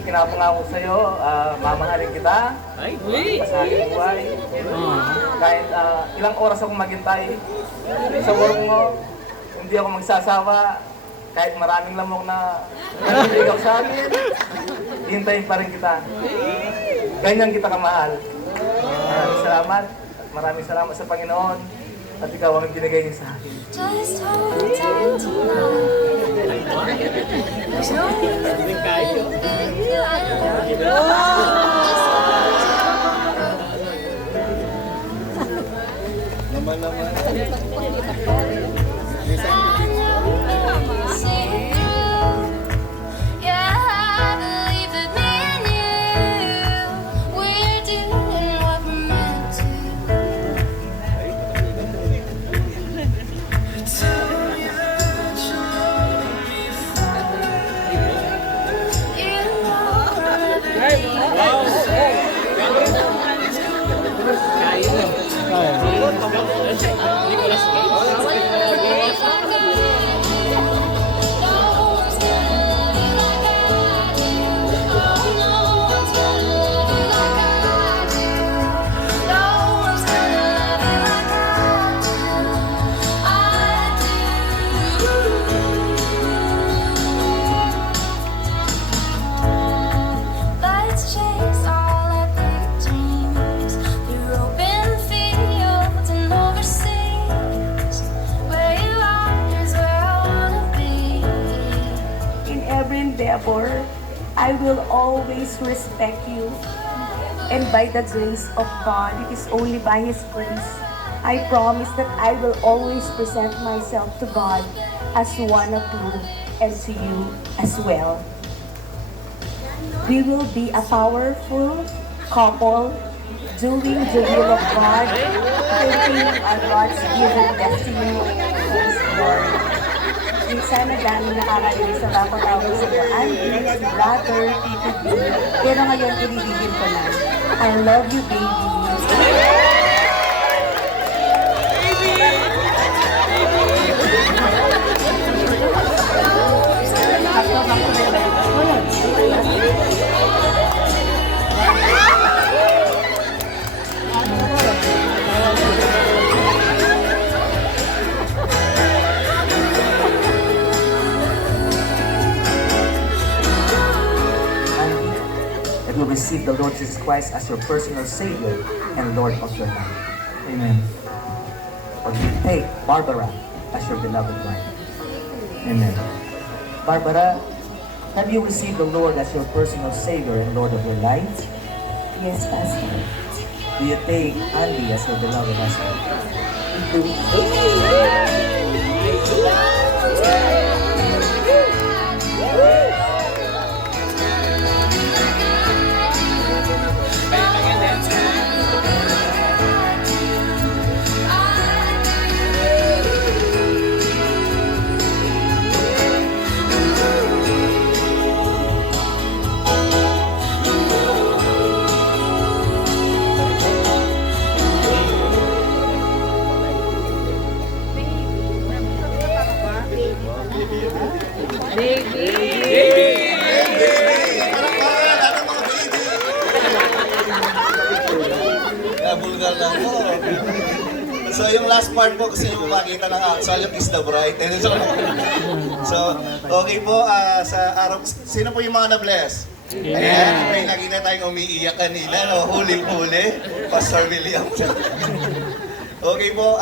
Pinapangako sa'yo, mamahalin kita sa aking buhay. Kahit ilang oras akong maghintay sa work mo, hindi ako magsasawa. Kahit maraming lamok na naniligaw sa akin, hintayin pa rin kita. Ganyan kita kamahal. Maraming salamat sa Panginoon at ikaw ang binigay niya sa akin. Just hold on tonight. Let's chase all our big dreams through open fields and overseas. Where you are is where I wanna be. In every endeavor, I will always respect you. And by the grace of God, it is only by His grace, I promise that I will always present myself to God as one approved and to you as well. We will be a powerful couple doing the will of God, fulfilling our God's given destiny to His glory. Minsan madami nakakarinig sa papatawag sa iyo, Andy, si brother, Tito B. Pero ngayon, pinibigin ko na. I love you, baby. That you receive the Lord Jesus Christ as your personal Savior and Lord of your life. Amen. Or you take Barbara as your beloved wife. Amen. Barbara, have you received the Lord as your personal Savior and Lord of your life? Yes, Pastor. Do you take Andy as your beloved husband? Bulgar lang po. So yung last part po, gusto nyo makita ng Solomon is the bride. So, okay po, sa araw, sino po yung mga na-bless? Ayan, may nakita tayong umiiyak kanina, no? Huli-huli, Pastor William. Okay po,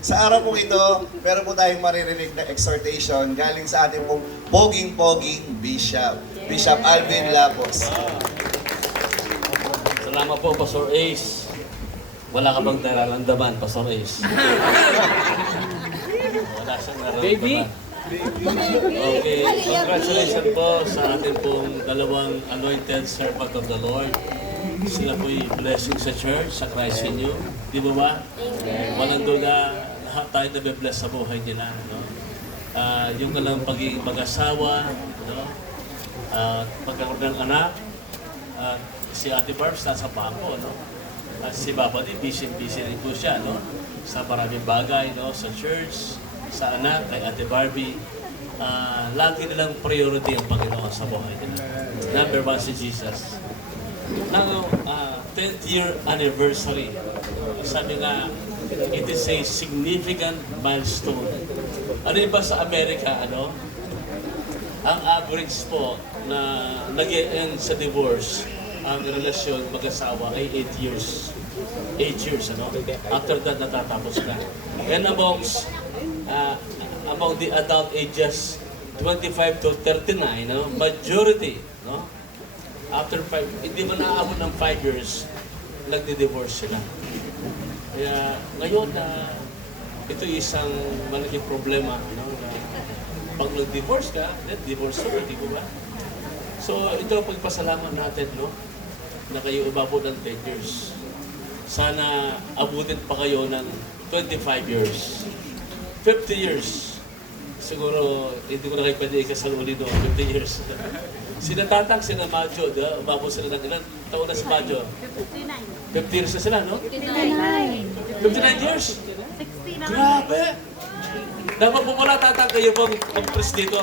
sa araw po ito, meron po tayong maririnig na exhortation galing sa ating pong poging-poging Bishop, Bishop Alvin Lapos. Salamat po, Pastor Ace. Wala ka bang nararamdaman, Pastor Ace? Wala siyang nararamdaman. Baby! Okay, congratulations po sa ating pong dalawang anointed servant of the Lord. Sila po'y blessing sa church, sa Christ in you. Di ba ba? Walang duda, lahat tayo nabibless sa buhay nila. No? Yung kalang pagiging mag-asawa, no? Pagkakaroon ng anak, si Ate Barbs nasa bangko, no? Si Papa din, busy rin po siya, no? Sa maraming bagay, no? Sa church, sa anak, kay Ate Barbie. lagi nilang priority ang Panginoon sa buhay nila. Number one si Jesus. Now, 10th year anniversary. Sabi nga, it is a significant milestone. Ano yun ba sa Amerika, ano? Ang average po na nag-end sa divorce, ang relasyon mag-asawa ay 8 years. 8 years, ano? After that, natatapos na. And among the adult ages 25 to 39, no? Majority, no? After 5, hindi man naaabot ng 5 years, nagdi-divorce sila. Kaya ngayon na ito isang malaking problema, no? Na pag nag-divorce ka, divorce ka, di ba? So ito ang pagpasalamat natin, no? Na kayo umabot ng 10 years. Sana abutin pa kayo ng 25 years. 50 years. Siguro, hindi ko na kayo pwede ikasaluli doon, 50 years. Sina Tatang, sina Majo, umabot sila ng ilan taon na si Majo? 59. 50 years na sila, no? 59 years? 69. Grabe! Dapat po pala Tatang kayo pong mag-press dito.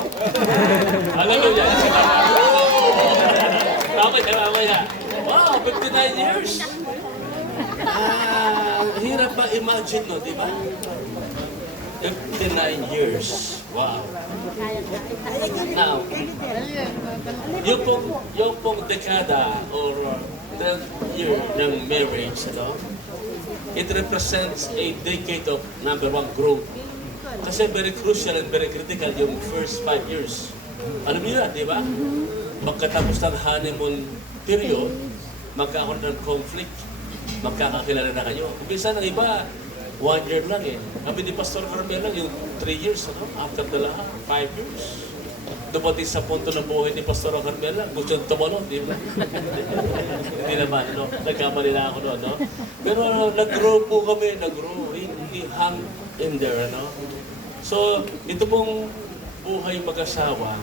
Hallelujah! Mamaya. Wow, 59 years! Hirap ba imagine, no? Di ba? 59 years. Wow. Now, yung pong dekada or 10th year ng marriage, ano, it represents a decade of number one growth. Kasi very crucial and very critical yung first 5 years. Alam niyo yan, di ba? Pagkatapos ng honeymoon period, magkakaroon ng conflict, magkakakilala na kayo. Minsan ang iba, 1 year lang eh. Kami ni Pastor Carmel lang, yung 3 years, ano? After the lahat, 5 years. Dumating sa punto ng buhay ni Pastor Carmel lang, gusto nyo tumalon, di ba? Hindi naman, ano? Nagkamali na ako doon, no? Pero ano, nag-grow po kami, nag-grow. He hung in there, ano? So, ito pong buhay mag-asawa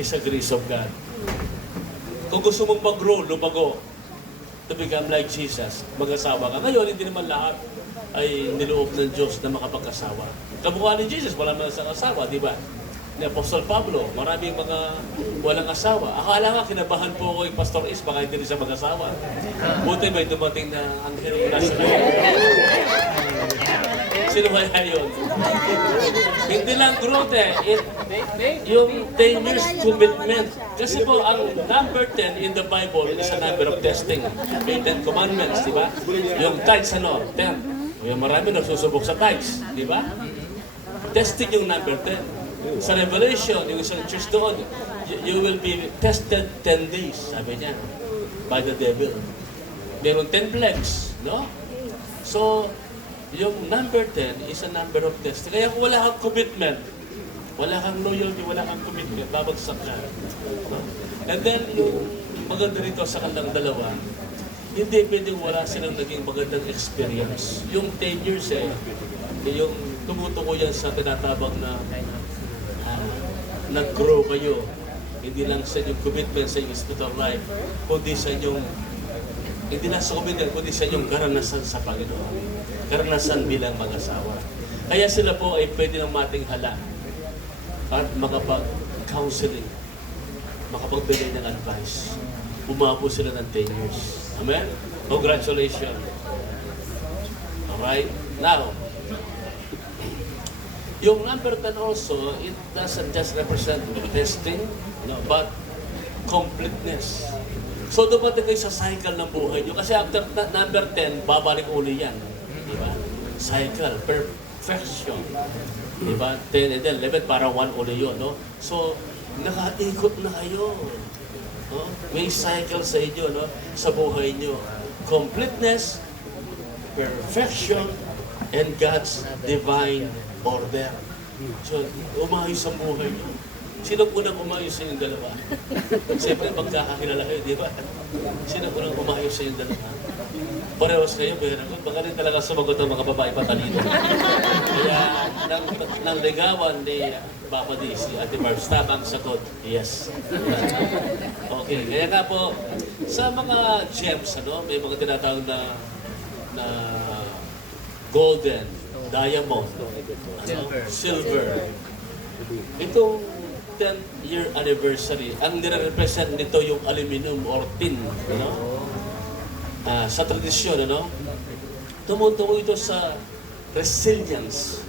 is a grace of God. Kung gusto mong mag-grow, lumago, to become like Jesus, mag-asawa ka. Ngayon, hindi naman lahat ay niloob ng Diyos na makapag-asawa. Kamukha ni Jesus, wala naman sa asawa, di ba? Ni Apostol Pablo, maraming mga walang asawa. Akala nga, kinabahan po ako yung Pastor Is, baka hindi rin siya mag-asawa. Buti may dumating na anghel mula sa kanya. Sino kaya yun? Hindi lang growth eh. Yung 10 years commitment. Kasi po, ang number 10 in the Bible is a number of testing. May 10 commandments, di ba? Yung tithes, ano? 10. Yung marami nagsusubok sa tithes, di ba? Testing yung number 10. Sa Revelation, yung isang church doon, you will be tested 10 days, sabi niya, by the devil. Meron 10 plagues, no? So, yung number 10 is a number of tests. Kaya kung wala kang commitment, wala kang loyalty, wala kang commitment, babagsak ka. No? And then, yung maganda rito sa kanilang dalawa, hindi pwedeng wala silang naging magandang experience. Yung 10 years yung tumutuko yan sa tinatabang na nag-grow kayo. Hindi lang sa inyong commitment sa inyong spiritual life, kundi sa inyong, hindi lang sa commitment, kundi sa inyong karanasan sa Panginoon. Karanasan bilang mag-asawa. Kaya sila po ay pwede ng matinghala at makapag-counseling, makapagbigay ng advice. Umabo sila ng 10 years. Amen? Congratulations. Alright? Now, yung number 10 also, it doesn't just represent testing, no, but completeness. So, dumating kayo sa cycle ng buhay nyo. Kasi after number 10, babalik uli yan. Diba? Cycle, perfection. Diba? 10 and 11, para 1 uli yun, no? So, nakaikot na kayo. No? May cycle sa inyo, no? Sa buhay nyo. Completeness, perfection, and God's divine order. So, umayos ang buhay nyo. Sino unang umayos sa inyong dalawa? Siyempre, magkakakilala kayo, di ba? Sino unang umayos sa inyong dalawa? Parehos kayo, pero magaling talaga sumagot ang mga babae patalino. Kaya, nang ligawan ni Papa D, si Ate Barbs, tamang sagot, yes. Okay, kaya nga po, sa mga gems, ano, may mga tinatawag na golden, diamond, silver, Itong 10th year anniversary, ang nire-represent nito yung aluminum or tin, sa tradisyon, tumutungo ito sa resilience.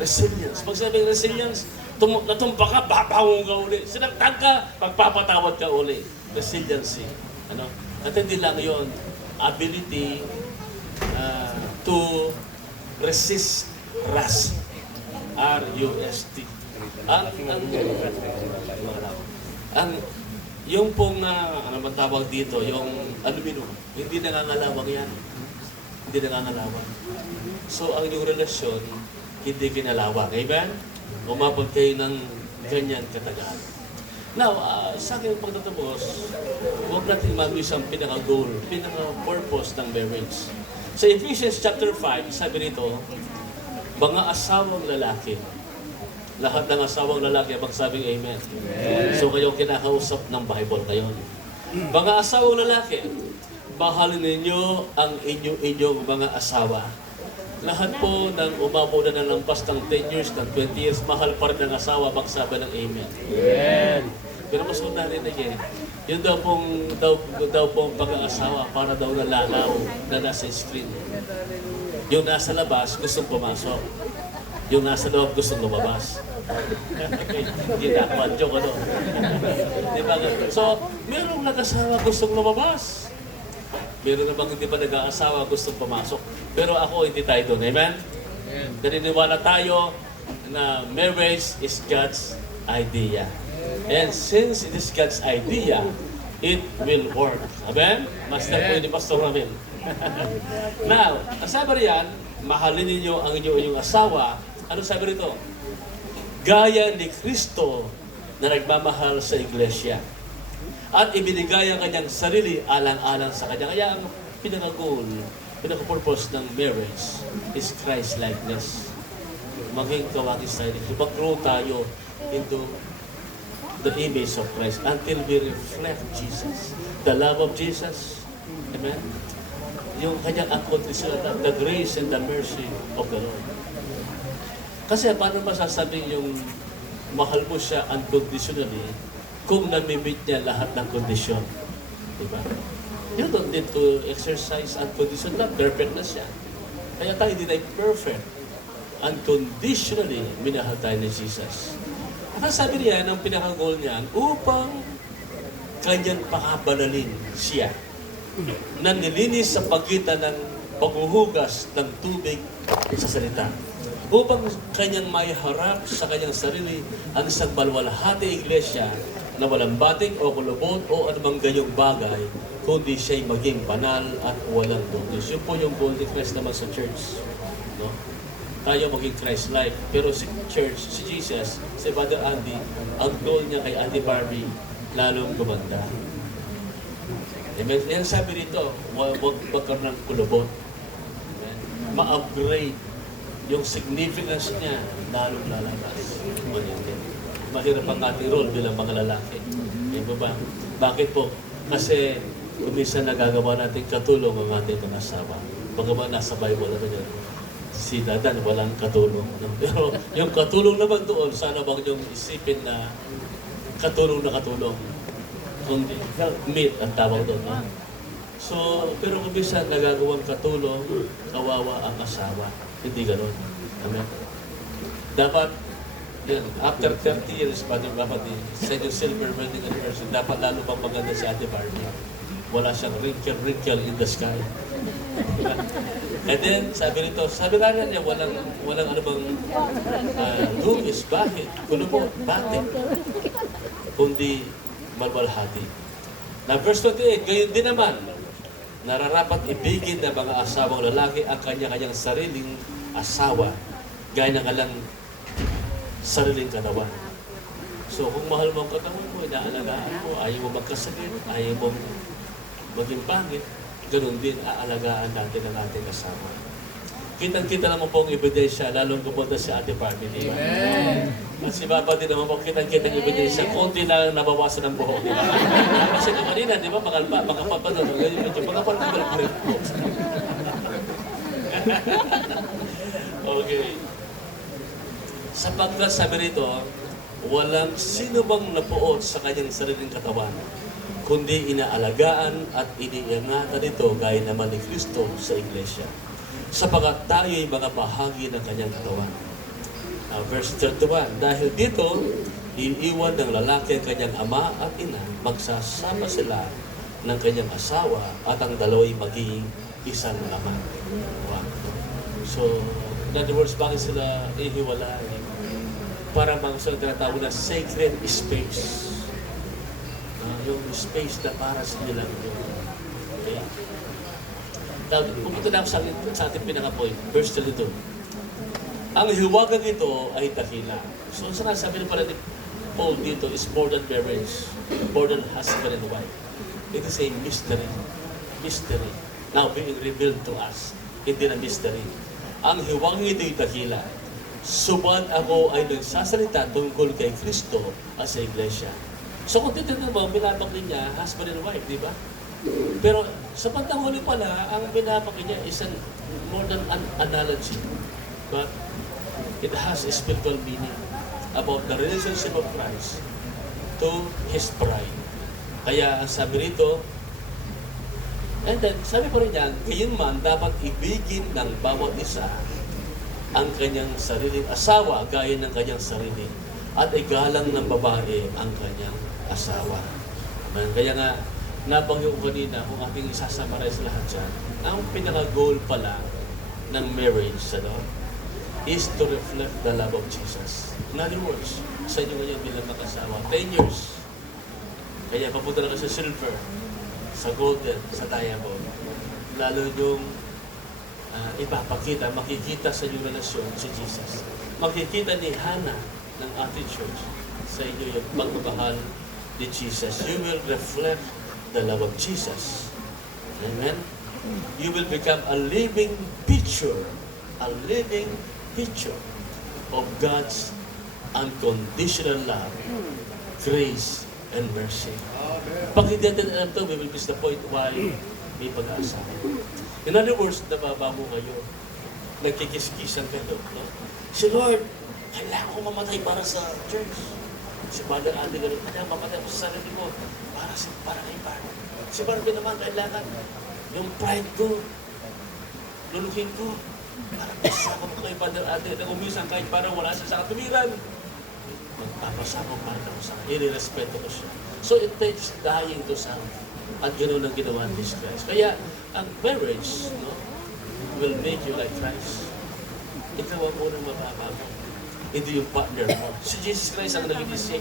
Resilience. Pag sabi resilience, natumpa ka, babangon ka uli. Sinaktan ka, magpapatawad ka uli. Resiliency. At hindi lang yun, ability to resist rust. R-U-S-T. Yung pong, ano man tawag dito, yung aluminum, hindi nangangalawang yan. Hindi nangangalawang. So, ang inyong relasyon, hindi kinalawang. Amen? Umabot kayo ng ganyan katagal. Now, sa aking pagtatapos, huwag natin mag-miss ang pinaka-goal, pinaka-purpose ng marriage. Sa Ephesians chapter 5, sabi nito, mga asawang lalaki. Lahat ng asawang lalaki, magsabing amen. So kayong kinakausap ng Bible ngayon. Mga asawang lalaki, mahalin ninyo ang inyong mga asawa. Lahat po ng umabot na ng lampas ng 10 years, ng 20 years, mahal pa rin ng asawa, magsabi ng amen. Pero mas una rin again, yun daw pong pag-aasawa para daw nalalaw na nasa screen. Yung nasa labas, gustong pumasok. Yung nasa loob, gustong lumabas. Hindi na ako, joke ano. Diba? So, merong nag-asawa gustong lumabas. Meron namang hindi pa nag-aasawa gustong pumasok. Pero ako, hindi tayo doon. Amen? Naniniwala tayo na marriage is God's idea. And since it is God's idea, it will work. Amen? Master po ni Pastor Ramil. Now, ang sabi riyan, mahalin ninyo ang inyong asawa. Ano sabi rito? Gaya ni Kristo na nagmamahal sa iglesia. At ibinigay ang kanyang sarili alang-alang sa kanya. Kaya ang pinaka-goal, pinaka-purpose ng marriage is Christ-likeness. Maging kawagis tayo. Mag-grow tayo into the image of Christ until we reflect Jesus. The love of Jesus. Amen? Yung kanyang accomplishment, the grace and the mercy of the Lord. Kasi paano masasabi yung mahal mo siya unconditionally kung namimit niya lahat ng kondisyon? Diba? You don't need to exercise unconditional love. Perfect na siya. Kaya tayo hindi tayo perfect. Unconditionally, minahal tayo ni Jesus. At ang sabi niya, ang pinaka-goal niya, upang kanyang pakabanalin siya na nilinis sa pagitan ng paghuhugas ng tubig sa salita. Upang kanyang maiharap sa kanyang sarili ang isang balwalhati iglesia na walang batik o kulubot o anumang ganyong bagay, kundi siya'y maging banal at walang dungis. Yun po yung goal ni Christ naman sa church. No? Tayo maging Christ-like. Pero si church, si Jesus, si Father Andy, ang goal niya kay Auntie Barbie, lalong gumanda. Amen. Yan sabi rito, huwag magkaroon ng kulubot. Ma-upgrade yung significance niya, lalong lalabas. Mahirap ang ating role bilang mga lalaki. Ba? Bakit po? Kasi minsan nagagawa natin katulong ang ating mga asawa. Bagaman nasa Bible, si Dadan walang katulong. Pero yung katulong naman doon, sana bang yung isipin na katulong na katulong. Kundi helpmate ang tawag doon. So, pero kung minsan nagagawang katulong, kawawa ang asawa. Hindi ganun. Amen. Dapat, yan, after 30 years, dapat sa yung silver wedding anniversary, dapat lalo pang maganda si Ate Barbie. Wala siyang wrinkle in the sky. And then, sabi nga niya, walang ano bang dungis, bakit? Kulubot, bakit? Kundi malwalhati. Na verse 28, gayon din naman, nararapat ibigin ng mga asawang lalaki ang kanya-kanyang sariling asawa, gaya ng kalang sariling katawan. So, kung mahal mo ang katawan mo, inaalagaan mo, ayaw mo magkasakit, ayaw mo maging pangit, ganun din aalagaan natin ang ating asawa. Kitang-kita naman po ang ebidensya, lalong gumunta si Ate Barbie, di ba? Amen! At si Papa din naman po, kitang-kita ang ebidensya, konti lang nabawasan ng buhok, di ba? Kasi kanina, di ba, makapapa doon, medyo makapal na balik po. Okay. Sapagkat sabi rito, walang sino bang napuot sa kanyang sariling katawan, kundi inaalagaan at iniingatan ito gaya naman ni Kristo sa Iglesia. Sapagkat tayo'y mga bahagi ng kanyang katawan. Verse 31, dahil dito, iiwan ng lalaki ang kanyang ama at ina, magsasama sila ng kanyang asawa at ang dalawa'y magiging isang laman. Wow. So, in other words, bakit sila ihiwalay? Para mga sila tinatawag na sacred space. Yung space na para sa nila. Okay? Now, pupunta na ako sa ating pinaka-point, verse 32. Ang hiwagang ito ay dakila. So, sinasabi na pala ni Paul dito is more than marriage, more than husband and wife. It is a mystery. Mystery. Now being revealed to us. Hindi na mystery. Ang hiwagang ito ay dakila. Subalit ako ay nagsasalita tungkol kay Kristo at sa Iglesia. So kung titignan mo, binabagay niya husband and wife, di ba? Pero sa bandang huli pala, ang binabagay niya is more than an analogy. But it has a spiritual meaning about the relationship of Christ to His bride. Kaya ang sabi rito, and then sabi pa rin niya, gayon man dapat ibigin ng bawat isa ang kanyang sariling asawa gaya ng kanyang sarili at igalang ng babae ang kanyang asawa. Amen. Kaya nga, nabanggit ko kanina kung ating isasummarize lahat dyan, ang pinaka-goal pala ng marriage, is to reflect the love of Jesus. In other words, sa inyo ngayon bilang mag-asawa, 10 years. Kaya papunta na kayo sa silver, sa golden, sa diamond. Lalo yung ipapakita, makikita sa inyong relasyon si Jesus. Makikita ni Hannah ng ating church sa inyo yung pagmamahal ni Jesus. You will reflect the love of Jesus. Amen? You will become a living picture of God's unconditional love, grace, and mercy. Pag hindi natin alam ito, we will miss the point why may pag-asa. In other words, nababa mo kayo, nagkikiskisan kayo. No? Si Lord, kailangan ko mamatay para sa church. Si Father Andy, kailangan mamatay ko sa sarili mo para kay Barbie. Si Barbie naman, kailangan yung pride ko, luluhin ko, para pasama ko kay Father Andy na umisan kahit parang wala siya sa katuwiran. Magpapasama para ako sa kanya. Irirespeto ko siya. So it takes dying to self. At ganoon ang ginawa ni Christ. Kaya ang marriage will make you like Christ. Ikaw ang unang mababago. Hindi yung partner mo. Si Jesus Christ ang nag-inisip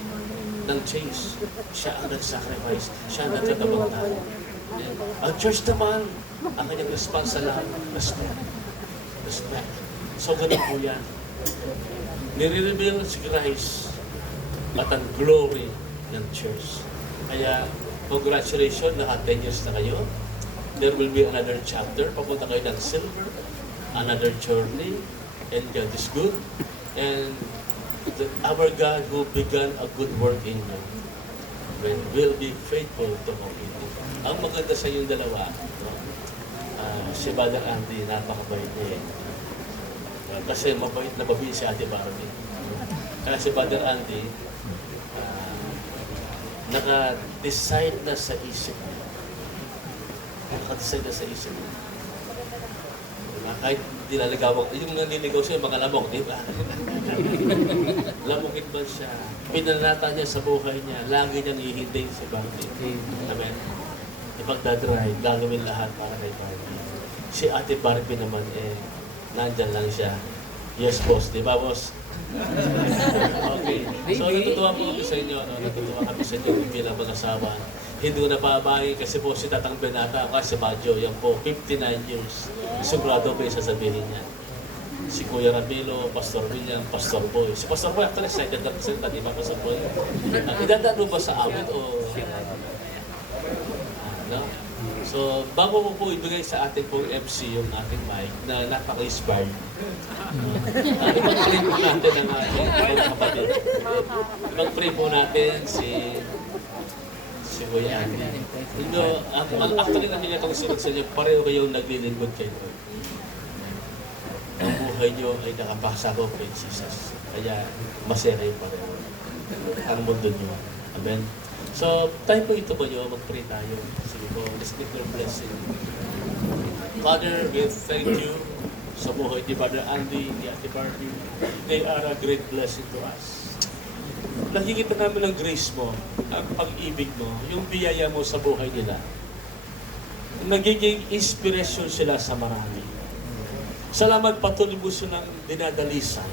ng change. Siya ang nag-sacrifice. Siya ang nagtatabang tayo. Ang church naman, ang kanyang response sa lahat, respect. Respect. So ganun po yan. Nire-reveal si Christ at ang glory ng church. Kaya, congratulations, naka 10 years na kayo. There will be another chapter. Papunta kayo ng silver, another journey, and God is good. And our God who began a good work in you will be faithful to complete it. Ang maganda sa yung dalawa, si Father Andy, napakabait niya. Kasi mabait na babi si Ate Barbie. Kaya si Father Andy, naka-decide na sa isip niya. Naka-decide na sa isip niya. Kahit nilalagawang, yung nanliligaw siya, mga lamok, di ba? Lamokit ba siya? Pinanata niya sa buhay niya, lagi niyang ihintay si Barbie. Amen? Ipagdadrive, gagawin lahat para kay Barbie. Si Ate Barbie naman, nandyan lang siya. Yes, boss. Di ba, boss? Okay. So, natutuwa po kami sa inyo. Natutuwa kami sa inyo bilang mag-asawa. Hindi ko napabahay kasi po si Tatang Benata kasi Baggio. Yan po, 59 years. Sigurado po yung sasabihin niya. Si Kuya Ramilo, Pastor William, Pastor Boy. Si Pastor Boy, actually, excited na presenta, di ba, Pastor Boy? Idadaan mo ba sa awit o... No? So, bago mo po ibigay sa ating pong MC yung ating mic na napaka-inspired. Ipag-pray po natin ang ating mga kapatid. Ipag-pray po natin si Kuya Andy. Actually, namin itong sinod sa inyo, pareho kayong naglilingkod kayo. Ang buhay nyo ay nakapasakop kay Jesus. Kaya masaya kayo pareho. Ang mundo nyo. Amen. So, tayo po ito ba nyo? Mag-pray tayo. Sige po, let's get your blessing. Father, we thank you sa buhay ni Brother Andy, ni Ate Barbie. They are a great blessing to us. Nakikita namin ang grace mo, ang pag-ibig mo, yung biyaya mo sa buhay nila. Nagiging inspiration sila sa marami. Salamat patuloy mo silang dinadalisan.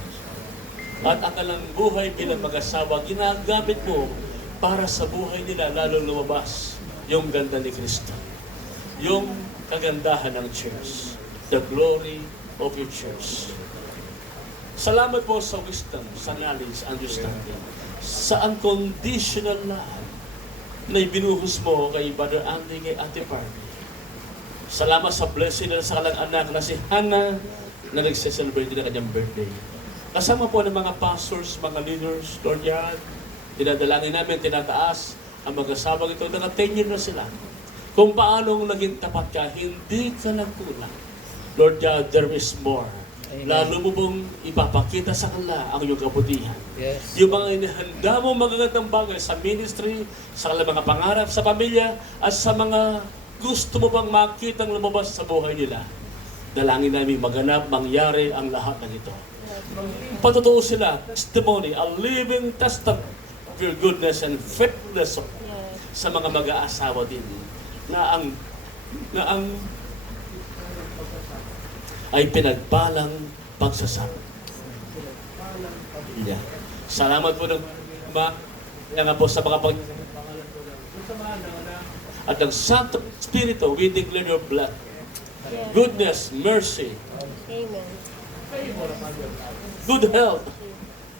At ang kalang buhay bilang mag-asawa, ginagamit mo para sa buhay nila lalong lumabas yung ganda ni Kristo. Yung kagandahan ng church. The glory of your church. Salamat po sa wisdom, sa knowledge, understanding. Sa unconditional love na ibinuhos mo kay Brother Andy, kay Ate Barbie. Salamat sa blessing nila sa kalang anak na si Hannah na nagse-celebrate din ang kanyang birthday. Kasama po ng mga pastors, mga leaders, Lord God, dinadalangin namin, tinataas ang mag-asawang ito. Naka 10 years na sila. Kung paanong naging tapat ka, hindi ka nagkulang. Lord God, there is more. Amen. Lalo mo pong ipapakita sa kanila ang iyong kabutihan. Yes. Yung mga inihanda mo magagandang bagay sa ministry, sa kanilang mga pangarap sa pamilya, at sa mga gusto mo bang makitang lumabas sa buhay nila. Dalangin namin maganap, mangyari ang lahat ng ito. Patotoo sila, testimony, a living testament of your goodness and faithfulness sa mga mag-aasawa din na ang ay pinagpalang pagsasama. Yeah. Salamat po ng nga po sa mga at ng Santo Espiritu, we declare your blood. Goodness, mercy, Amen. good health,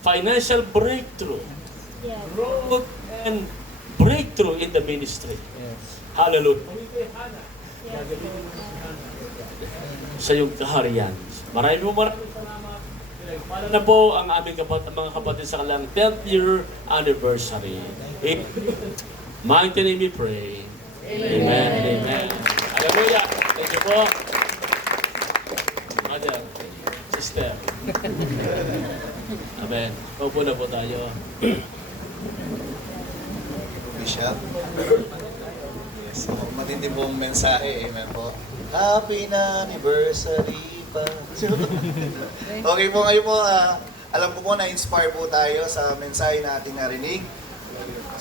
financial breakthrough, Yeah. growth, and breakthrough in the ministry. Yes. Hallelujah. Yeah. Sa iyong kaharian. Maraming salamat. Pinagpala na po ang aming mga kapatid sa kanilang 10th year anniversary. In mighty name we pray. Amen. Amen. Hallelujah. Thank you po. Mother, sister. Amen. Paupo na po tayo. Bishop. Yes, matindi pong mensahe. Amen po. Happy na anniversary pa. Okay po, ngayon po, alam ko po na-inspire po tayo sa mensahe na ating narinig.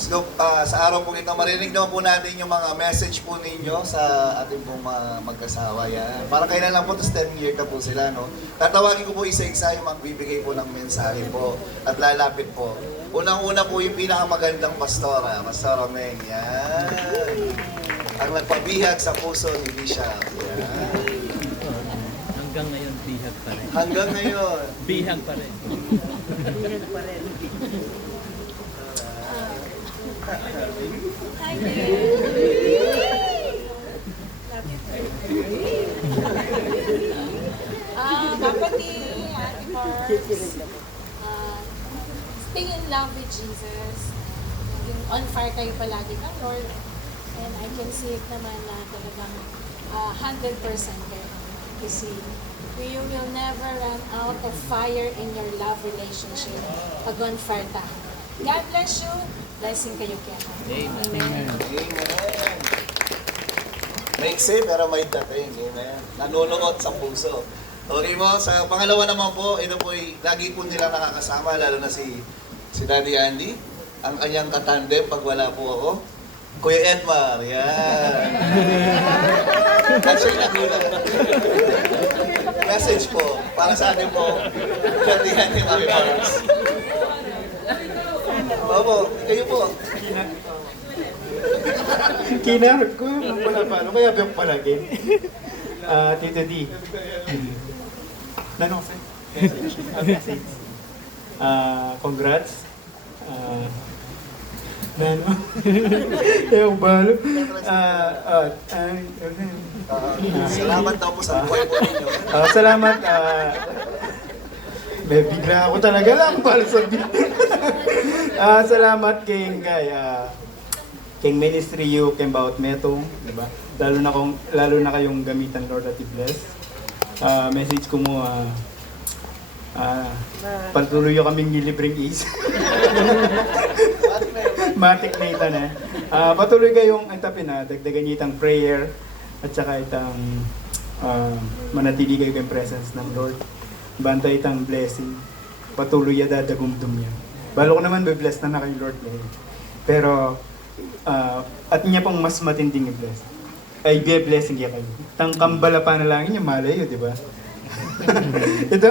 So, sa araw po ito, marinig naman po natin yung mga message po ninyo sa ating pong mag-asawa. Yan. Para kailan lang po, tapos 10 years na po sila. No? Tatawagin ko po isa-isa yung magbibigay po ng mensahe po at lalapit po. Unang-una po yung pinakamagandang pastora, Pastora Meng. Yan. Ang nagpabihag sa puso ni Bishop. Yan. Hanggang ngayon, bihag pa rin. Hanggang ngayon. Bihag pa rin. Kapati, Ate Barbs, stay in love with Jesus. Maging on fire kayo palagi ng Lord. And I can see it naman na talagang 100% kayo kasi you will never run out of fire in your love relationship pag on fire tayo. God bless you. Blessing kayo kaya. Amen. Amen. Maiksi pero may dating. Amen. Nanunuot sa puso. Okay mo, sa pangalawa naman po, ito po ay lagi po nila nakakasama, lalo na si Daddy Andy, ang kanyang katandem pag wala po ako. Kuya Edmar, yan. Actually, nagulat. Message po, para sa atin po, Daddy Andy, Mami Parents. Opo, kayo po. Kinarap ko yung pala paano, kaya yung palagi. Tito D. Nanong sa message. Congrats. Nano? Yung balo. Salamat daw po sa buhay po ninyo. Salamat. May bigla ako talaga lang para sabihin. Salamat King King Ministry you came about metong, di ba? Lalo na kayong gamitan Lord at i-bless. Message ko mo Patuloy kaming nilibreng is. Matik na ita na. Patuloy kayong antapin na, dagdagan niyo itang prayer at saka itang manatili kayo kayong presence ng Lord. Bantay itang blessing. Patuloy ya dadagumdum niya. Balo ko naman be-bless na kayo Lord ngayon. Pero at niya pang mas matinding i-bless. Ay be-blessing niya kayo. Tang kambala pa na lang niya, malayo, di ba? Ito?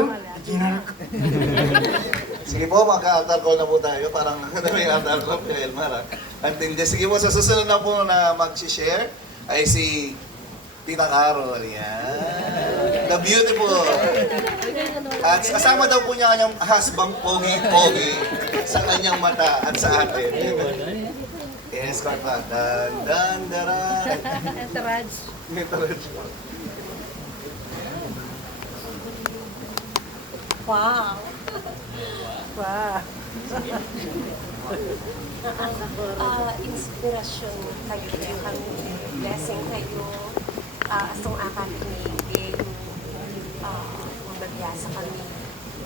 Sige po, magka-altar call na po tayo. Parang ano yung altar call kay Elmar. Antindi. Sige po, sa susunod na po na mag-share ay si Tita Carol. Yan. The beautiful. At kasama daw po niya kanyang husband pogi-pogi sa kanyang mata at sa atin. Yes, kanta. Dan, dan, daran. Entourage. Wow. Wow. Inspirasyon kayo kami, blessing kayo, asong akakimigin, magbabiyasa kami,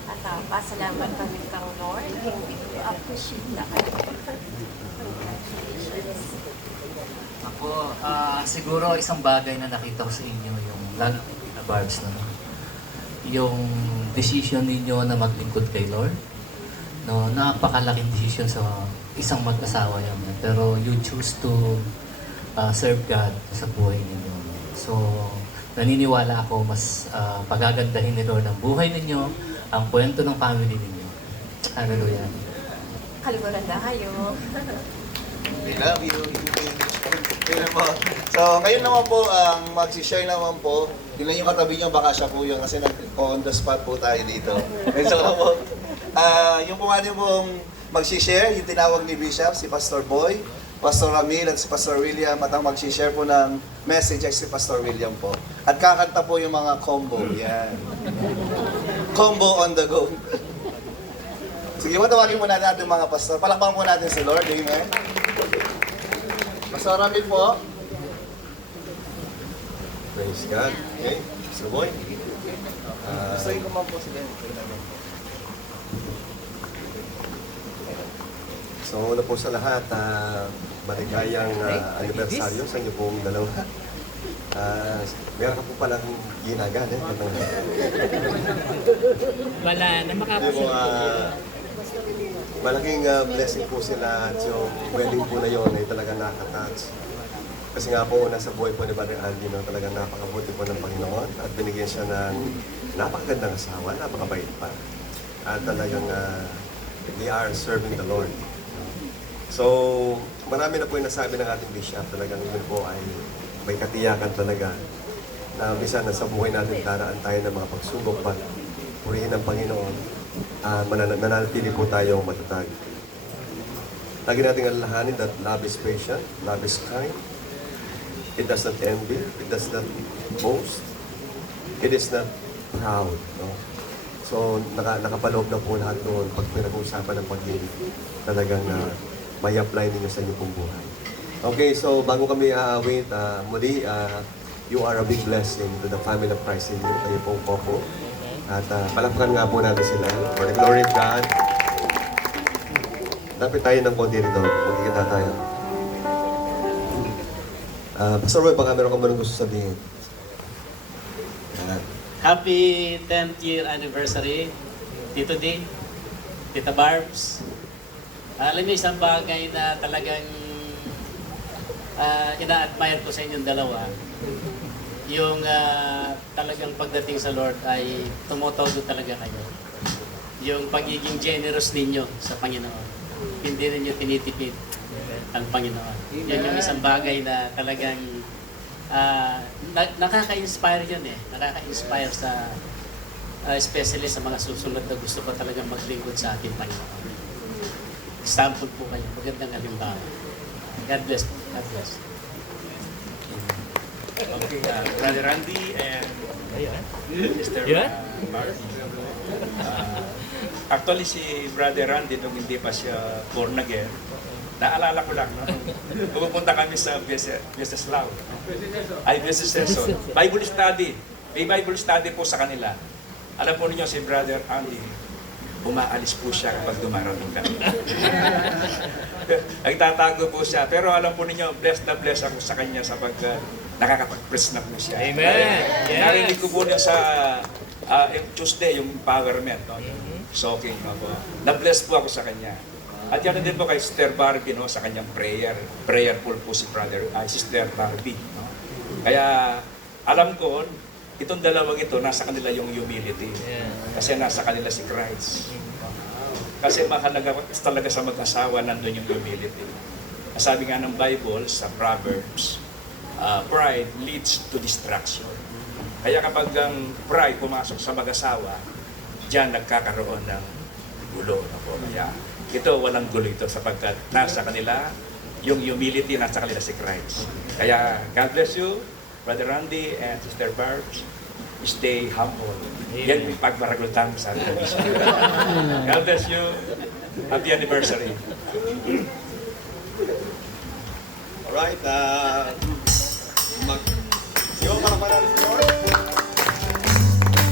at pasalamat kami kang Lord, hindi ko appreciate na kayo. Congratulations. Ako, siguro isang bagay na nakita ko sa inyo, yung love na Barbs na yung decision ninyo na maglingkod kay Lord. No, napakalaking decision sa isang mag-asawa yan. Pero you choose to serve God sa buhay ninyo. So, naniniwala ako mas pagagandahin ni Lord ang buhay ninyo, ang kwento ng family ninyo. Hallelujah. Kalimutan na kayo. We love you. Yun po. So, ngayon naman po, ang mag-share naman po, yun lang yung katabi niyo, baka siya po yun kasi on the spot po tayo dito. So, po, yung po nga pong mag-share, yung tinawag ni Bishop, si Pastor Boy, Pastor Ramil at si Pastor William, at ang mag-share po ng message ay si Pastor William po. At kakanta po yung mga combo. Yan. Combo on the go. Sige, matawagin muna natin mga pastor. Palakpakan po natin si Lord. Amen. Pastor Ramil po. Praise God. Okay, Pastor Boy. Gusto ko man po sige. So, una po sa lahat, maligayang anibersaryo sa inyo pong dalawa. Meron ka po palang ginagan, eh. Wala na makapasunod. Malaking blessing po sila at yung wedding po na yun ay talagang nakaka-touch. Kasi nga po, nasa buhay po ni Brother Andy, no, talagang napakabuti po ng Panginoon at binigyan siya ng napakagandang asawa, napakabait pa. At talagang they are serving the Lord. So, marami na po yung nasabi ng ating bishop. Talagang yun po ay may katiyakan talaga na bisa na sa buhay natin daraan tayo ng mga pagsubok pa. Purihin ng Panginoon. Mananatili po tayong matatag. Lagi nating alalahanin that love is patient, love is kind. It does not envy, it does not boast, it is not proud. No? So, nakapaloob na po lahat doon pag pinag-uusapan ng pag-ibig. Talagang may apply ninyo sa inyong pong buhay. Okay, so bago kami wait, muli, you are a big blessing to the family of Christ in you, kayo pong couple. At palakpakan nga po natin sila for the glory of God. Lapit tayo ng konti rito, magkikita tayo. Pastor Roy, baka meron ka ba nang gusto sabihin? Happy 10th year anniversary, Tito D, Tita Barbs. Alam niyo, isang bagay na talagang ina-admire ko sa inyong dalawa. Yung talagang pagdating sa Lord ay tumotodo talaga kayo. Yung pagiging generous ninyo sa Panginoon. Hindi ninyo tinitipid ang Panginoon. Yan yung isang bagay na talagang nakaka-inspire yun eh. Nakaka-inspire sa especially sa mga susunod na gusto pa talagang maglingkod sa ating Panginoon. Example po kayo. Magandang halimbawa. God bless po. God bless. Okay, Brother Randy and Mr. Mark. Actually, si Brother Randy, nung hindi pa siya born again, naalala ko lang, no? Pupunta kami sa Business Law. Ay, Business Session. Bible study. May Bible study po sa kanila. Alam po ninyo si Brother Andy, umaalis po siya kapag dumarating kami. Nagtatago po siya. Pero alam po ninyo, blessed na blessed ako sa kanya sapagkat nakakapag-press na po siya. Amen. Yes. Narinig ko po niya sa Tuesday, yung empowerment. No? Soaking. No, po. Na-bless po ako sa kanya. At yan din po kay Sister Barbie, no, sa kanyang prayer. Prayerful po si Sister Barbie. No? Kaya alam ko, itong dalawang ito, nasa kanila yung humility. Kasi nasa kanila si Christ. Kasi mahalaga talaga sa mag-asawa, nandun yung humility. Sabi nga ng Bible sa Proverbs, pride leads to destruction. Kaya kapag ang pride pumasok sa mag-asawa, diyan nagkakaroon ng gulo. Kaya ito, walang gulo ito sapagkat nasa kanila yung humility, nasa kanila si Christ. Kaya God bless you, Brother Randy and Sister Barbs. Stay humble. Yan yung pagmaragutan sa atin. God bless you. Happy anniversary. Alright, sigaw para panalo si Lord.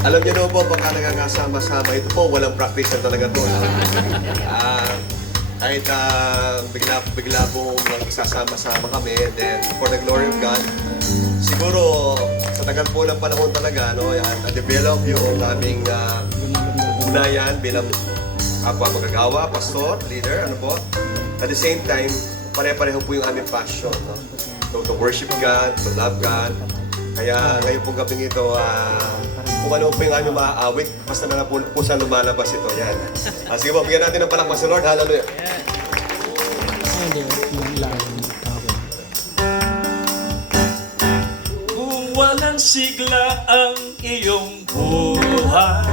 Alam niyo no po, baka nagkakasama-sama, ito po, walang practice talaga to. Kahit bigla po magsasama-sama kami, and then for the glory of God, siguro sa tagal po ng panahon talaga, no, na-develop yung aming ugnayan bilang kapwa magagawa, pastor, leader, ano po. At the same time, pare-pareho po yung aming passion, no? To worship God, to love God. Kaya ngayon pong gabing ito, kung ano po yung aming maaawit, basta na po sa lumalabas ito. Yan. Sige po, bigyan natin ng palakpas sa Lord. Hallelujah. Kung walang sigla ang iyong buhay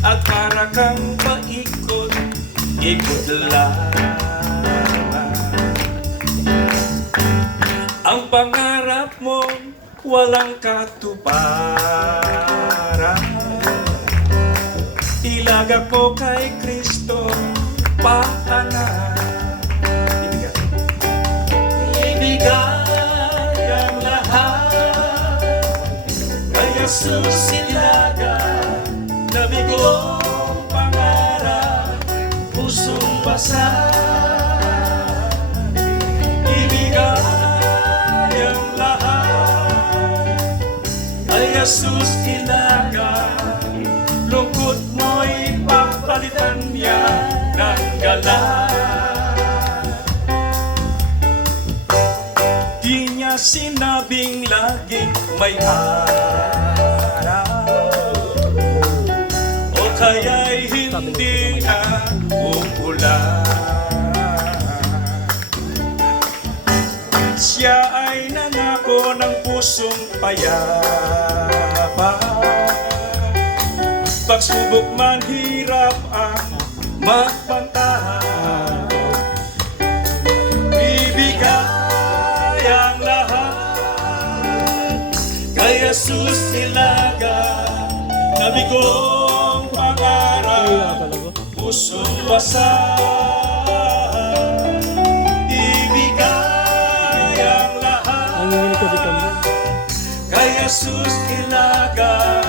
at para kang paikot-ikot lang, ang pangarap mo walang katuparan, ilaga ko kay Kristo paanan. Ibigay ang lahat kay Jesus ilaga, na bigong pangarap, pusong basa. Ibigay ang lahat kay Jesus ilaga, lungkot mo'y papalitan niya ng galak. Di niya sinabing laging may araw, o kaya'y hindi na uulan. Siya ay nangako ng pusong payapa, pagsubok man hirap ang magpantahan. Ibigay ang lahat kay Jesus ilaga, na bigong pangarap, pusong basa. Ibigay ang lahat kay Jesus ilaga,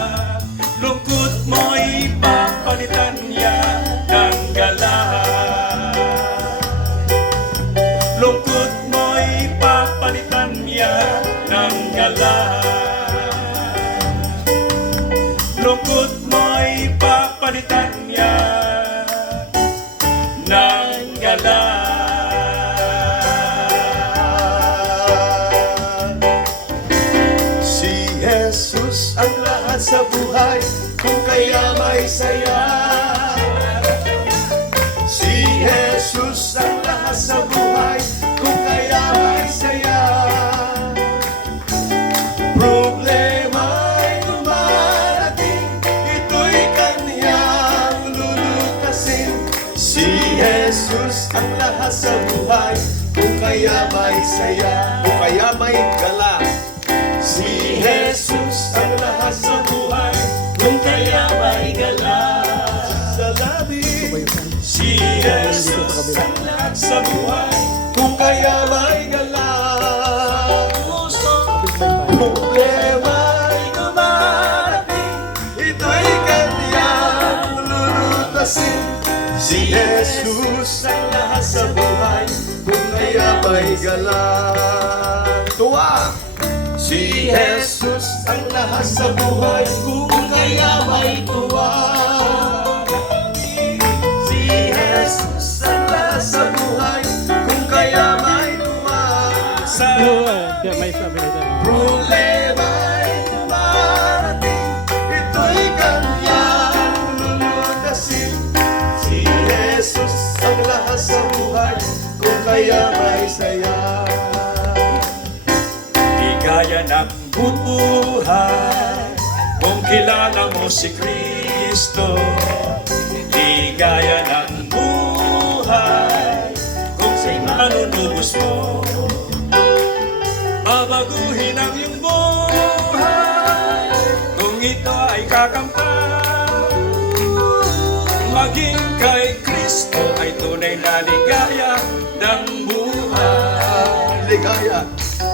lungkot mo'y papalitan niya ng galak. Lungkot mo'y papalitan niya ng galak. Lungkot mo'y papalitan niya ng galak. Si Jesus ang lahat sa buhay, kung kaya may saya. Si Jesus ang lahat sa buhay, kung kaya may saya. Problema'y dumarating, ito'y kanyang lulutasin. Si Jesus ang lahat sa buhay, kung kaya may saya, kung kaya may gala. Si Jesus ang lahat sa buhay, kung kaya may gala. Sa labi, si Jesus ang lahat sa buhay, kung kaya may gala. Problema'y dumarating, Si Jesus ang lahat sa buhay, kung kaya may galang tuwa. Si Jesus ang lahat sa buhay, kung kaya may tuwa. Si Jesus ang lahat sa buhay, kung kaya may tuwa. Sa May sabi na dyan. problema'y dumarating, ito'y kanyang luludasin. Si Jesus ang lahat sa buhay, kung kaya may saya. Di gaya ng buhay kung kilala mo si Kristo. Di gaya ng buhay kung siya'y manunubos mo. Babaguhin ang iyong buhay kung ito ay kakamtan. Maging kay Kristo ay tunay na ligaya ng buhay. Ligaya,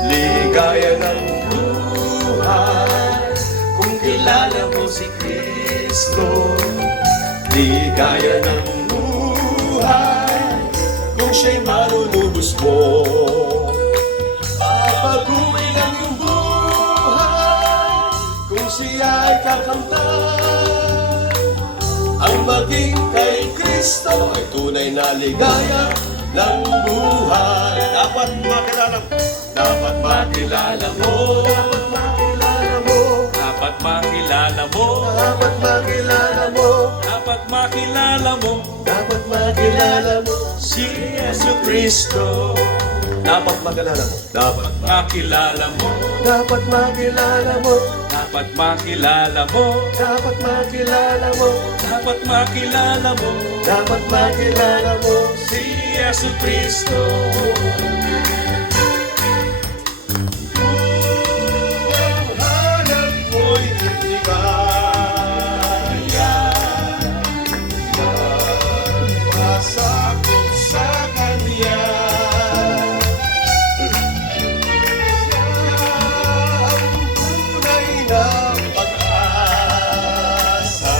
ligaya ng buhay, kung kilala mo si Kristo. Ligaya ng buhay, kung siya'y manunubos mo. Babaguhin ang iyong buhay kung siya ay kakamtan. Ang maging kay Kristo ay tunay na ligaya ng buhay. Dapat makilala mo, dapat makilala mo, dapat makilala mo, Dapat makilala mo, dapat makilala mo, dapat makilala mo dapat makilala mo. si Yesu Kristo. Dapat makilala mo, dapat Makilala mo, dapat makilala mo, dapat makilala mo, dapat makilala mo, dapat makilala mo dapat makilala mo. si Yesu Kristo. Hanap mo'y hindi kaya masakot sa Kanya. Siya ang tunay na pag-asa.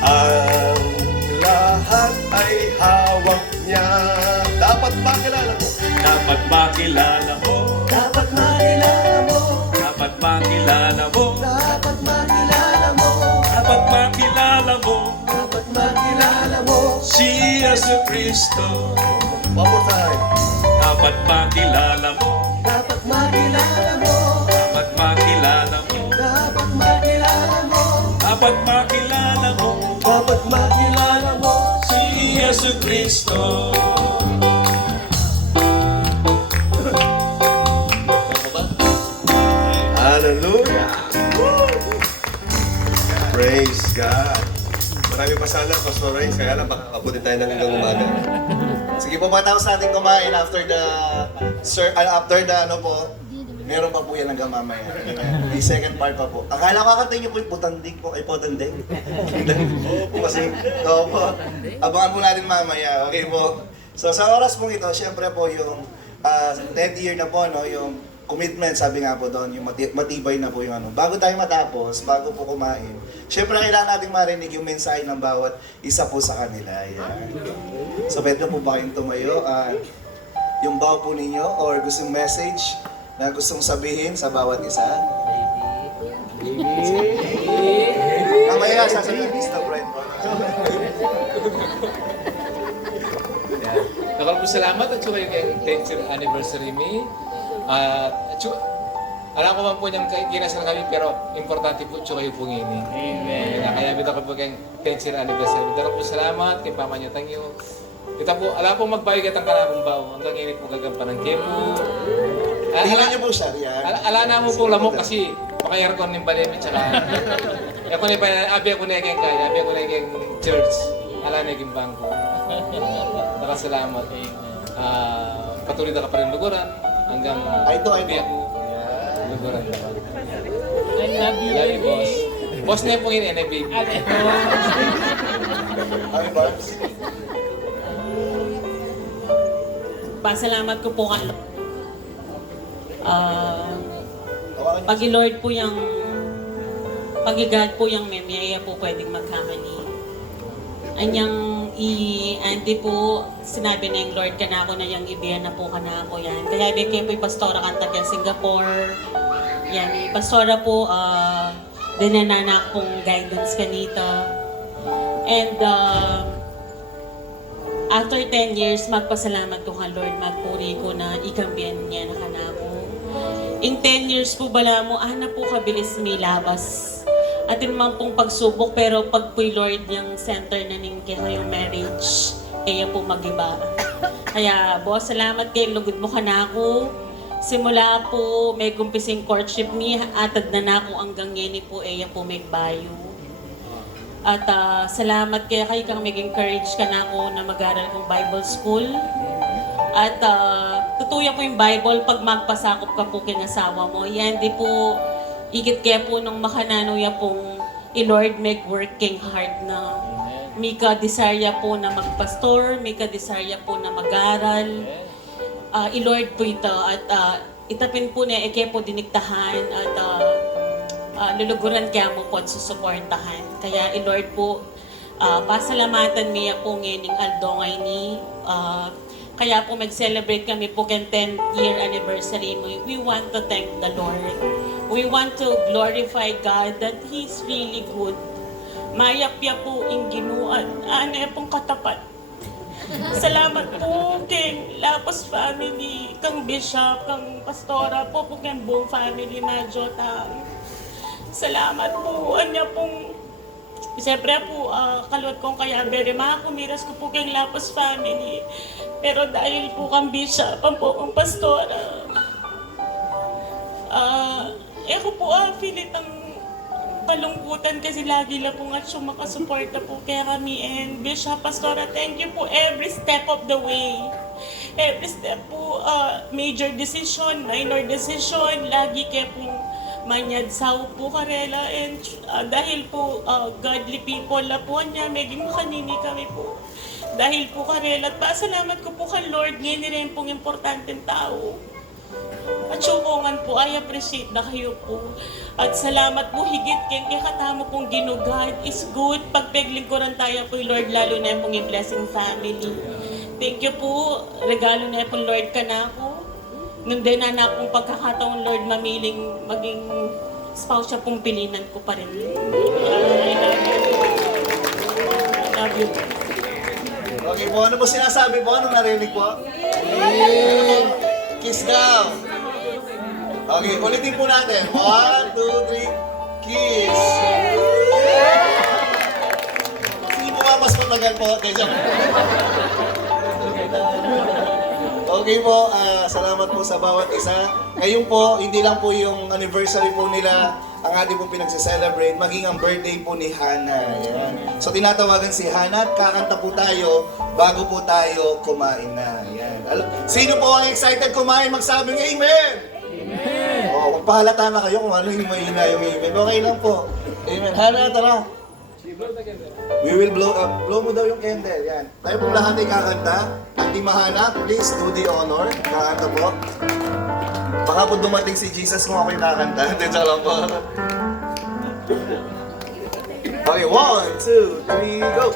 Ang lahat ay hawak niya. Dapat makilala mo, Dapat makilala mo, dapat makilala mo, dapat makilala mo, dapat makilala mo, dapat makilala mo dapat makilala mo. si Yesu Kristo. One more time. Dapat makilala mo, Dapat makilala mo, dapat makilala mo, dapat makilala mo, dapat makilala mo dapat makilala mo. si Yesu Kristo. Hallelujah! Praise God! Marami pa sana, Pastor Reyes, kaya lang baka abutin tayo ng hanggang umaga. Sige po, matapos natin kumain after the meron pa po yan hanggang mamaya. May second part pa po. Akala ko kakantayin niyo po yung putandig po, ay putandig. Oo po kasi, oo po. Abangan po natin mamaya, okay po. So sa oras po ito, syempre po yung 10th year na po, no, yung commitment, sabi nga po doon, yung matibay na po yung ano. Bago tayo matapos, bago po kumain, syempre kailangan natin marinig yung mensahe ng bawat isa po sa kanila. Yan. So pwede po ba kayong tumayo? Yung baw po ninyo or gustong message na gustong sabihin sa bawat isa? Mamaya sasabihin ni Mr. Brent. Salamat at saka yung 10th anniversary me. Alam ko man po niyang kinasal kami pero importante po tsaka yung pungini. Amen. Kaya bito ko po kayong 10th anniversary. Dala po salamat kay Pama niya tangyo. Ito po, alam po magbayigat ang kanakong bawo. Hanggang init po gagampan ng kemo. Tingnan niyo po siya, yan. Ala na mo po lamok kasi maka-aircon ng balemi tsaka. Ako na pa, abi ako na yung kaya, abi ako na yung church. Ala na yung bangko. Nakasalamat. Patuloy na ka pa rin luguran hanggang ito. Luguran na. I love you, Love you, boss. Boss na yung pong yun, baby. Ano, Barbs? Pasalamat ko po kay Pag-Lord po yung pag-God po yung memyaya po pwedeng magkamali. anyang i-andi po, sinabi na yung Lord ka na ako na yung ibiyan na po ka na ako yan. Kaya bigyan po yung pastora kanta kaya Singapore. Yan, yung pastora po, dinananak pong guidance kanita. And after 10 years, magpasalamat ko ka Lord, magpuri ko na ikambiyan niya na kanako. In 10 years po bala mo, ana po kabilis may labas. At yun naman pong pagsubok, pero pag po Lord yung center na ning kayong marriage, kaya po magiba. Kaya, boss, salamat kay lugod mo ka na ako. Simula po, may gumpising courtship ni, atad na ako hanggang yun po, iya po may bayo. At salamat kaya kay kang mag-encourage ka na ako na mag-aral kong Bible school. At tutuya po yung Bible pag magpasakop ka po kinasawa mo. Yan, di po, igit kaya po nung makanano ya pong i-Lord make working hard na may ka-desire po na magpastor, may ka-desire po na mag-aral. I-Lord po ito at itapin po niya, kaya po diniktahan at luluguran kaya mo po at susuportahan. Kaya i-Lord po, pasalamatan niya po ngayon aldongay ni kaya po mag-celebrate kami po ng 10th year anniversary mo. We want to thank the Lord. We want to glorify God that He's really good. Mayapya po ang ginuan. Ano pong katapat. Salamat po kay Lapos family, kang Bishop, kang Pastora po kang buong family na Jotang. Salamat po. Anya pong siyempre po, kaluwat kong kaya very makakumiras ko po kay Lapos family. Pero dahil po kang Bishop, po kang Pastora, ako po pilit ang kalungkutan kasi lagi lang po nga siya makasuporta po kaya kami. And Bishop, Pastora, thank you po every step of the way. Every step po, major decision, minor decision, lagi kayo po manyad sa po karela. And dahil po godly people na po niya, maging makanini kami po. Dahil po karela, at pasalamat ko po kay Lord, ngayon rin pong importanteng tao. At syukungan po, I appreciate na kayo po. At salamat po higit kaya katamo pong ginugad is good. Pagpeglingkuran tayo po Lord, lalo na pong i-blessing family. Thank you po, regalo na po Lord ka na ako. Nung din na akong pagkakataon Lord, mamiling maging spouse siya pong pilinan ko pa rin. I love you. Okay po, ano po sinasabi po? Ano narinig po? Kiss daw. Okay, ulitin po natin. 1, 2, 3, kiss. Sige po mas matagal po. Okay po, salamat po sa bawat isa. Ngayon po, hindi lang po yung anniversary po nila ang ating po pinagse-celebrate, maging ang birthday po ni Hannah. Yan. So tinatawagan si Hannah, kakanta po tayo bago po tayo kumain na. Yan. Sino po ang excited kumain? Magsabing amen! Amen! O, magpahalata na kayo kung ano yung mahina yung amen. Okay lang po. Amen. Hannah, tara. We will blow up. Blow mo daw yung candle. Yan. Tayo po lahat ay kakanta. Auntie Mahana, please do the honor. Kakanta po. Baka po dumating si Jesus kung ako yung kakanta. Hindi, tsaka lang po. Okay, 1, 2, 3, go!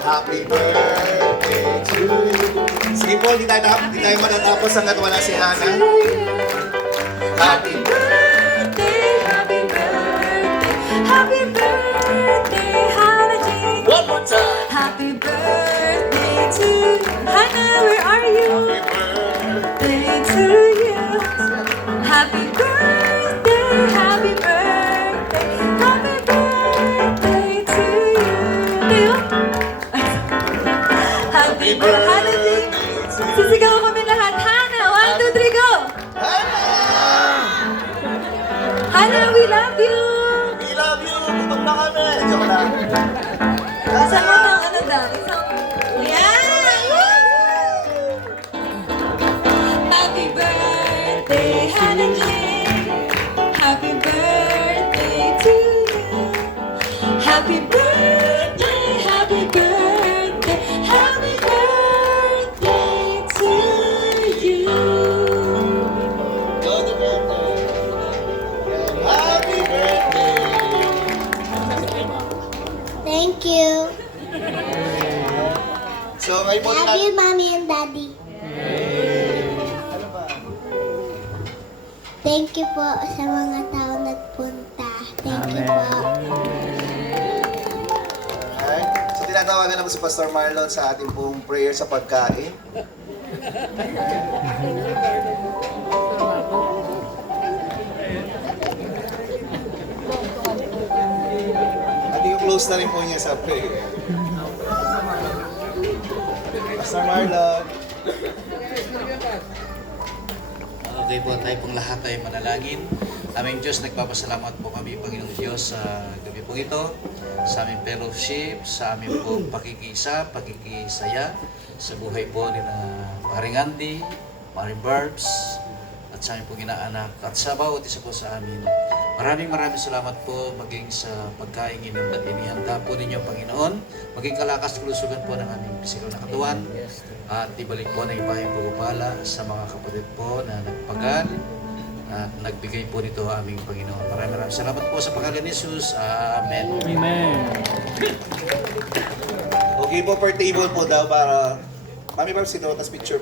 Happy birthday to you. Sige po, hindi tayo matatapos hanggat wala si Hannah. Happy birthday, happy birthday, happy birthday, Hannah Jean. One more time. Happy birthday to Hannah, where are you? Happy birthday to you. Happy birthday, happy birthday, happy birthday to you. Happy birthday. Sisigaw kami lahat. Hannah, 1, 2, 3, go! Hannah, we love you! We love you! Gutom na kami! Joke lang. Isang ano daw? Isang... Yan! Happy birthday, Hannah Jane! Happy birthday to you! Happy birthday, happy birthday, happy birthday to you! Go to birthday. Happy birthday! Thank you. Thank you po sa mga tao nagpunta. Thank you po. Alright. So tinatawagan naman si Pastor Marlon sa ating pong prayer sa pagkain. At i-close na rin po niya sa prayer. Pastor Marlon. Okay po, tayo pong lahat ay manalangin. Aming Diyos, nagpapasalamat po kami, Panginoong Diyos, sa gabi po ito, sa aming fellowship, sa aming po pakikisa, pakikisaya, sa buhay po ni na Paring Andy, Paring Barbs, at sa aming pong inaanak, at sa bawat isa po sa amin. Maraming salamat po maging sa pagkain inihanda po ninyo, Panginoon. Maging kalakas kulusugan po ng aming pisikal na katawan. At ibalik po ng ipahing pagpapala sa mga kapatid po na nagpagal at nagbigay po nito aming Panginoon. Maraming salamat po sa pangalan ni Jesus. Amen. Amen. Okay po, per table po daw para Mami Barbs, ito, tas picture